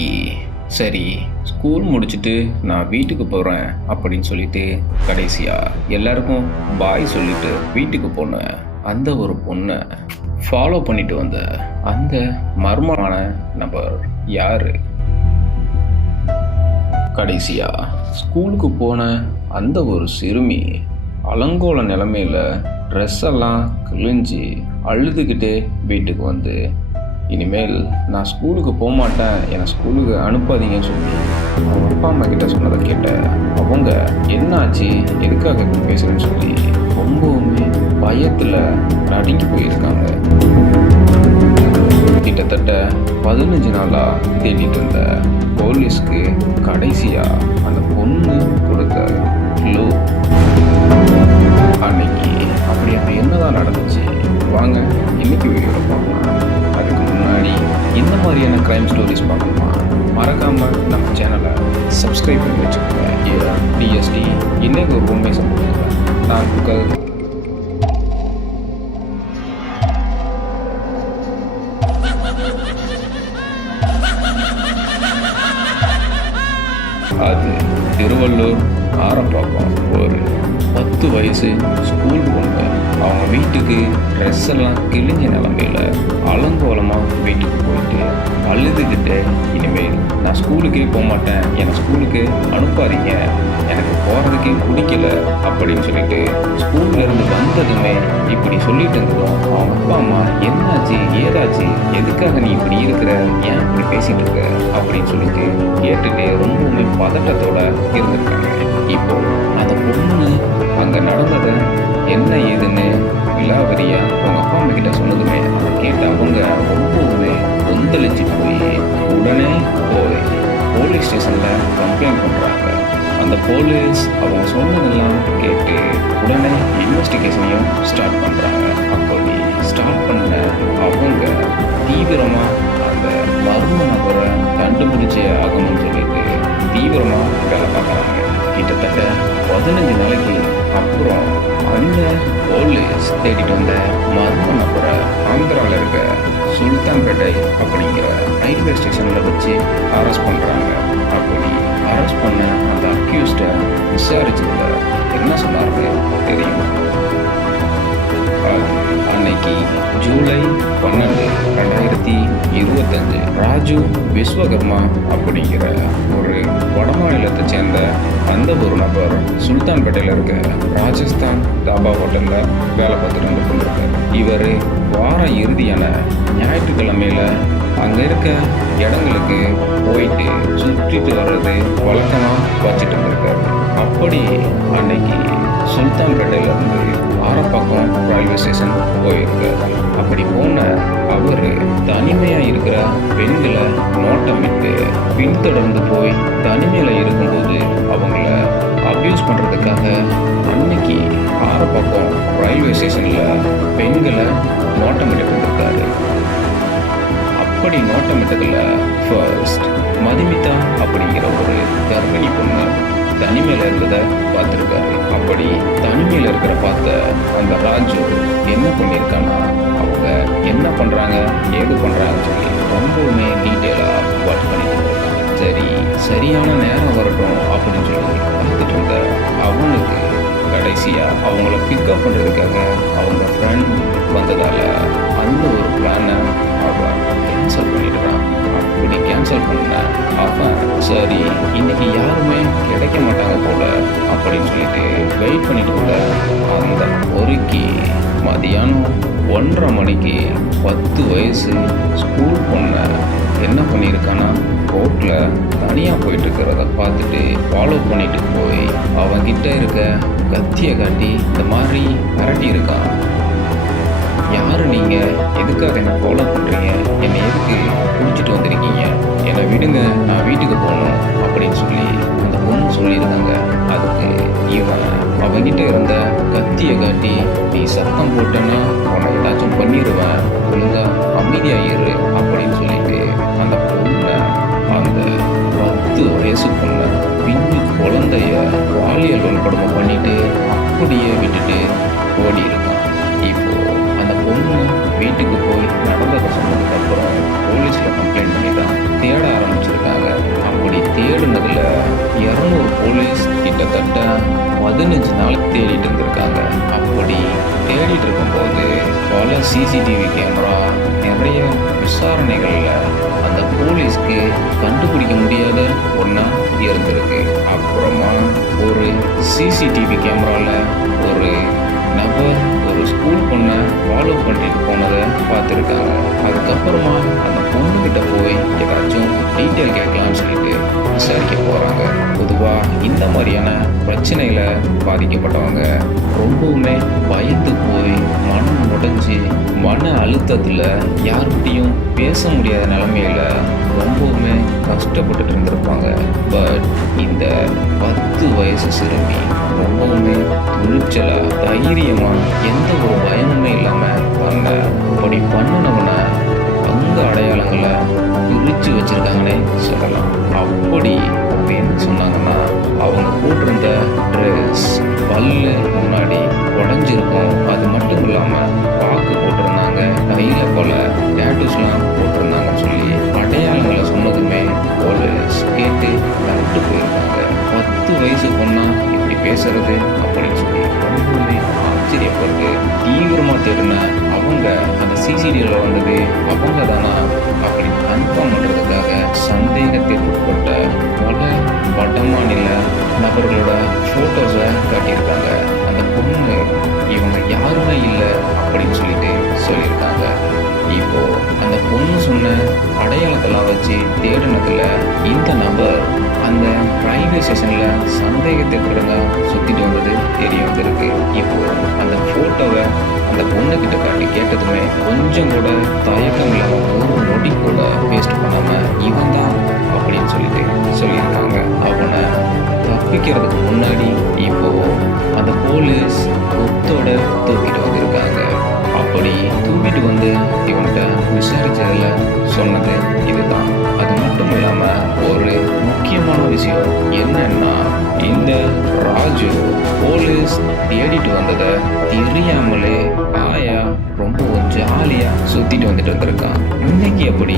அன்னைக்கு சரி ஸ்கூல் முடிச்சுட்டு நான் வீட்டுக்கு போகிறேன் அப்படின்னு சொல்லிட்டு கடைசியாக எல்லாருக்கும் பாய் சொல்லிட்டு வீட்டுக்கு போன அந்த ஒரு பொண்ணை ஃபாலோ பண்ணிட்டு வந்த அந்த மர்மமான நபர் யாரு? கடைசியா ஸ்கூலுக்கு போன அந்த ஒரு சிறுமி அலங்கோல நிலைமையில ட்ரெஸ் எல்லாம் கிழிஞ்சு அழுதுகிட்டே வீட்டுக்கு வந்து இனிமேல் நான் ஸ்கூலுக்கு போக மாட்டேன், என்னை ஸ்கூலுக்கு அனுப்பாதீங்கன்னு சொல்லி அவங்க அப்பா அம்மா கிட்ட சொன்னதை கேட்ட அவங்க என்னாச்சு, எதுக்காக இப்படி பேசுறேன்னு சொல்லி ரொம்பவுமே பயத்தில் நடுங்கி போயிருக்காங்க. கிட்டத்தட்ட 15 நாளாக தேடிட்டு இருந்த போலீஸ்க்கு கடைசியாக அந்த பொண்ணு கொடுத்த க்ளூ அன்னைக்கு அப்படி என்னதான் நடந்துச்சு வாங்க இன்னைக்கு வீடியோவில் பார்க்கலாம். அதுக்கு முன்னாடி இந்த மாதிரியான க்ரைம் ஸ்டோரிஸ் பார்க்கணுமா மறக்காமல் நம்ம சேனலை சப்ஸ்கிரைப் பண்ணி வச்சுக்கோங்க. டிஎஸ்டி இன்னைக்கு ஒரு உண்மை சம்பவம் நான் புகழ். அது திருவள்ளூர் ஆரப்பாக்கம் ஒரு 10 வயசு ஸ்கூல் பொண்ணு அவங்க வீட்டுக்கு ட்ரெஸ் எல்லாம் கிழிஞ்ச நிலமையில அலங்கோலமாக வீட்டுக்கு போயிட்டு அழுதுகிட்டு இனிமேல் நான் ஸ்கூலுக்கே போக மாட்டேன், என்னை ஸ்கூலுக்கு அனுப்பாதீங்க, எனக்கு போகிறதுக்கே பிடிக்கல அப்படின்னு சொல்லிட்டு ஸ்கூல்ல இருந்து வந்ததுமே இப்படி சொல்லிட்டு இருந்ததும் அவங்க அப்பா அம்மா என்னாச்சு ஏதாச்சு, எதுக்காக நீ இப்படி இருக்கிற, ஏன் இப்படி பேசிட்டு இருக்க அப்படின்னு சொல்லிட்டு கேட்டுட்டு ரொம்பவுமே பதட்டத்தோட இருந்திருக்காங்க. இப்போ அந்த பொண்ணு அங்கே நடந்ததை என்ன ஏதுன்னு விலாவரியா அவங்க அப்பா அம்மா கிட்ட சொன்னதுமே அதை கேட்டு அவங்க ரொம்பவுமே கொந்தளிச்சு போய் உடனே போலீஸ் ஸ்டேஷனில் கம்ப்ளைண்ட் பண்ணுறாங்க. அந்த போலீஸ் அவங்க சொன்னதெல்லாம் கேட்டு உடனே இன்வெஸ்டிகேஷனையும் ஸ்டார்ட் பண்ணுறாங்க. அப்படி ஸ்டார்ட் பண்ண அவங்க தீவிரமாக அந்த மர்ம நபரை கண்டுபிடிச்சே ஆகணும்னு சொல்லிட்டு தீவிரமாக வேலை பார்க்குறாங்க. கிட்டத்தட்ட 15 நாளைக்கு அப்புறம் அந்த போலீஸ் தேடிட்டு வந்த மர்ம நபரை ஆந்திராவில் இருக்க சுல்தான்பேட்டை அப்படிங்கிற ரயில்வே ஸ்டேஷனில் வச்சு அரெஸ்ட் பண்ணுறாங்க. அப்படி அரெஸ்ட் பண்ண அந்த அக்யூஸ்டை விசாரிச்சதுல என்ன சொன்னாங்க தெரியும்? அன்னைக்கு ஜூலை 12, 2025 ராஜு விஸ்வகர்மா அப்படிங்கிற ஒரு வடமாநிலத்தை சேர்ந்த அந்த ஒரு நபர் சுல்தான்பேட்டையில் இருக்க ராஜஸ்தான் தாபா ஹோட்டலில் வேலை பார்த்துட்டு வந்து கொண்டிருக்கார். இவர் வார இறுதியான ஞாயிற்றுக்கிழமையில அங்கே இருக்க இடங்களுக்கு போயிட்டு சுற்றிட்டு வர்றது வழக்கமாக வச்சுட்டு இருந்திருக்காரு. அப்படி அன்னைக்கு சுல்தான்பேட்டையிலேருந்து ஆரப்பாக்கம் ரயில்வே ஸ்டேஷன் போயிருக்காரு. அப்படி போன அவர் தனிமையாக இருக்கிற பெண்களை நோட்டமிட்டு பின்தொடர்ந்து போய் தனிமையில் இருக்கும்போது அவங்கள அப்யூஸ் பண்ணுறதுக்காக அன்னைக்கு ஆரப்பாக்கம் ரயில்வே ஸ்டேஷனில் பெண்களை நோட்டமிட்டு இருந்திருக்காரு. அப்படி நோட்டமிட்டதில் ஃபர்ஸ்ட் மதுமிதா அப்படிங்கிற ஒரு கர்ப்பிணி பொண்ணு தனிமையில் இருந்ததை பார்த்துருக்காரு. அப்படி தனிமையில் இருக்கிற பார்த்த அந்த ராஜு என்ன பண்ணியிருக்கான்னா அவங்க என்ன பண்ணுறாங்க ஏது பண்ணுறாங்கன்னு சொல்லி ரொம்பவுமே டீட்டெயிலாக வாட்ச் பண்ணிட்டு இருக்காங்க. சரியான நேரம் வரட்டும் அப்படின்னு சொல்லி பார்த்துட்டு இருந்த அவனுக்கு கடைசியாக அவங்கள பிக்கப் பண்ணுறதுக்காக அவங்க ஃப்ரெண்ட் வந்ததால் அந்த ஒரு பிளானை அவன் கேன்சல் பண்ணிடுறான். அப்படி கேன்சல் பண்ண அவன் சரி இன்னைக்கு யாருமே கிடைக்க மாட்டாங்க போல அப்படின்னு சொல்லிட்டு வெயிட் பண்ணிட்டு இருந்த அந்த பொறுக்கி மதியானம் 1:30 மணிக்கு 10 வயசு ஸ்கூல் பொண்ணை என்ன பண்ணியிருக்கான்னா ரோட்டில் தனியாக போயிட்டு இருக்கிறத பார்த்துட்டு ஃபாலோ பண்ணிட்டு போய் அவன்கிட்ட இருக்க கத்தியை காட்டி இந்த மாதிரி மிரட்டி இருக்கான். யாரு நீங்கள், எதுக்காக என்னை ஃபாலோ பண்ணுறீங்க, என்னை எதுக்கு பிடிச்சிட்டு வந்திருக்கீங்க, என்னை விடுங்க நான் வீட்டுக்கு போகணும் அப்படின்னு சொல்லி அந்த பொண்ணு சொல்லியிருந்தாங்க. அதுக்கு இவன் அவங்கிட்ட இருந்த கத்தியை காட்டி நீ சத்தம் போட்டேன்னா உன்னை ஏதாச்சும் பண்ணிடுவேன், ஒழுங்கா அமைதியாயிரு அப்படின்னு சொல்லிட்டு அந்த பொண்ணை அந்த 10 வயசு பொண்ணை பிஞ்சு குழந்தைய பாலியல் வன்கொடுமை பண்ணிட்டு அப்படியே விட்டுட்டு ஓடி இருக்கான். இப்போ அந்த பொண்ணு வீட்டுக்கு போய் நடந்ததை சொன்னதுக்கப்புறம் போலீஸில் கம்ப்ளைண்ட் பண்ணி தான் தேட ஆரம்பிச்சிருக்காங்க. போது பல சிசிடிவி கேமரா நிறைய விசாரணைகளில் அந்த போலீஸ்க்கு கண்டுபிடிக்க முடியாத ஒன்றா இருந்திருக்கு. அப்புறமா ஒரு சிசிடிவி கேமராவில் ஒரு நபர் ஒரு ஸ்கூல் பொண்ணை ஃபாலோ பண்ணிட்டு போனதை பார்த்துருக்காங்க. அதுக்கப்புறமா அந்த பொண்ணுக்கிட்ட போய் ஏதாச்சும் டீட்டெயில் கேட்கலாம்னு சொல்லிட்டு விசாரிக்க போகிறாங்க. பொதுவாக இந்த மாதிரியான பிரச்சனையில் பாதிக்கப்பட்டவங்க ரொம்பவுமே பயந்து போய் மனம் உடைஞ்சி மன அழுத்தத்தில் யார்கிட்டையும் பேச முடியாத நிலைமையில ரொம்பவுமே கஷ்டப்பட்டுட்டு இருந்திருப்பாங்க. பட் இந்த 10 வயசு சிறுமி ரொம்பவுமே துணிச்சலா தைரியமா எந்த ஒரு பயமுமே இல்லாம தன்னை அப்படி பண்ணினவனை அங்க அடையாளங்களை பிரிச்சு வச்சிருக்காங்கன்னே சொல்லலாம். அப்படி அப்படின்னு சொன்னாங்கன்னா அவங்க போட்டிருந்த ட்ரெஸ் பல்லு முன்னாடி உடஞ்சிருக்கும். அது மட்டும் இல்லாம பாக்கு போட்டிருந்தாங்க, கையில போல டேட்டூஸ்லாம் போட்டிருந்தாங்கன்னு சொல்லி அடையாளங்களை சொன்னதுமே போலீஸ் கேட்டு கரெக்டு போயிருக்காங்க. 10 வயசு பொண்ணா இப்படி பேசுறது அப்படின்னு சொல்லி ரொம்பவுமே ஆச்சரியப்பட்டு தீவிரமா தேடின அவங்க அந்த சிசிடிவியில் வந்தது அவங்க தானா அப்படி கன்ஃபார்ம் பண்ணுறதுக்காக சந்தேகத்திற்கு உட்பட்ட பல வடமாநில நபர்களோட ஃபோட்டோஸை காட்டியிருக்காங்க. அந்த பொண்ணு இவங்க யாருமே இல்லை அப்படின்னு சொல்லிட்டு சொல்லியிருக்காங்க. இப்போ அந்த பொண்ணு சொன்ன அடையாளத்தெல்லாம் வச்சு தேடினதுல இந்த நபர் அந்த ரயில்வே ஸ்டேஷனில் சந்தேகத்திற்கிடங்க சுற்றிட்டு வந்தது தெரிய வந்திருக்கு. இப்போ அந்த ஃபோட்டோவை அந்த பொண்ணுக்கிட்ட காட்டி கேட்டதுமே கொஞ்சம் கூட தயக்கம் இல்லாமல் ஒரு நொடி கூட வேஸ்ட் பண்ணாமல் இவன் தான் அப்படின்னு சொல்லிட்டு சொல்லியிருக்காங்க. அவனை தப்பிக்கிறதுக்கு முன்னாடி இப்போ அந்த போலீஸ் கொத்தோட தூக்கிட்டு வந்திருக்காங்க. அப்படி தூக்கிட்டு வந்து இவன்கிட்ட விசாரிச்சதில் சொன்னது இதுதான். அது மட்டும் இல்லாமல் ஒரு முக்கியமான விஷயம் என்னன்னா இந்த ராஜு போலீஸ் தேடிட்டு வந்ததை தெரியாமலே ஆயா ரொம்ப ஜாலியா சுத்திட்டு வந்துட்டு வந்திருக்கான். இன்னைக்கு அப்படி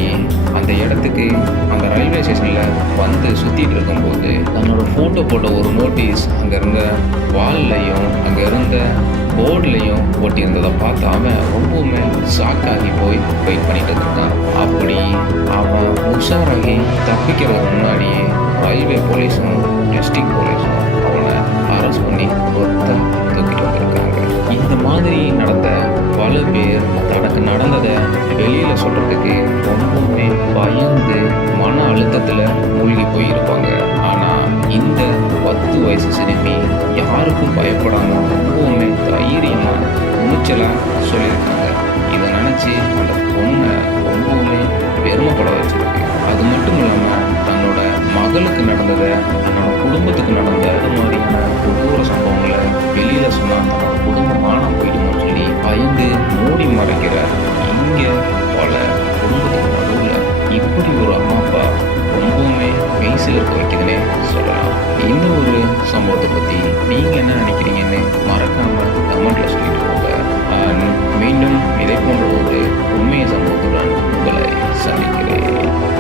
அந்த இடத்துக்கு அந்த ரயில்வே ஸ்டேஷன்ல வந்து சுத்திட்டு இருக்கும்போது தன்னோட போட்டோ போட்ட ஒரு நோட்டீஸ் அங்க இருந்த வால்லையும் அங்க இருந்த போர்ட்லையும் ஒட்டியிருந்ததை பார்த்து அவன் ரொம்பவுமே ஷாக்காகி போய் வெயிட் பண்ணிட்டு இருக்கான். அப்படி அவன் உஷாராகி தப்பிக்கிறதுக்கு முன்னாடியே ரயில்வே போலீஸும் டிஸ்ட்ரிக்ட் போலீஸும் அவனை அரெஸ்ட் பண்ணி தூக்கிட்டு வந்திருக்காங்க. இந்த மாதிரி நடந்த பல பேர் தனக்கு நடந்ததை வெளியில சொல்றதுக்கு ரொம்பவுமே பயந்து மன அழுத்தத்துல மூழ்கி போயிருப்பாங்க. ஆனா இந்த 10 வயசு சிறுமி யாருக்கும் பயப்படாம ரொம்பவுமே தைரியமா துணிச்சலா சொல்லியிருக்காங்க. இதை நினைச்சு அந்த பொண்ணை ரொம்பவுமே பெருமைப்பட வச்சிருக்கு. அது மட்டும் இல்லாம தன்னோட மகளுக்கு நடந்ததை தன்னோட குடும்பத்துக்கு நடந்த அது மாதிரியான கொடூர சம்பவங்களை வெளியில சொன்னா தன்னோட குடும்பம் மானா போயிடுமோன்னு சொல்லி பயந்து மூடி மறைக்கிற இங்க பல குடும்பத்துக்கு நடுவில் இப்படி ஒரு அம்மா அப்பா ரொம்பவுமே மெய்சில் இருக்க வைக்குதுன்னே சொல்லலாம். இந்த ஒரு சம்பவத்தை பத்தி நீங்க என்ன நினைக்கிறீங்கன்னு மறக்காம கமெண்ட்ல சொல்லிட்டு போங்க. மீண்டும் இதை போன்ற ஒரு உண்மையை சம்பவத்துடன் உங்களை சந்திக்கிறேன்.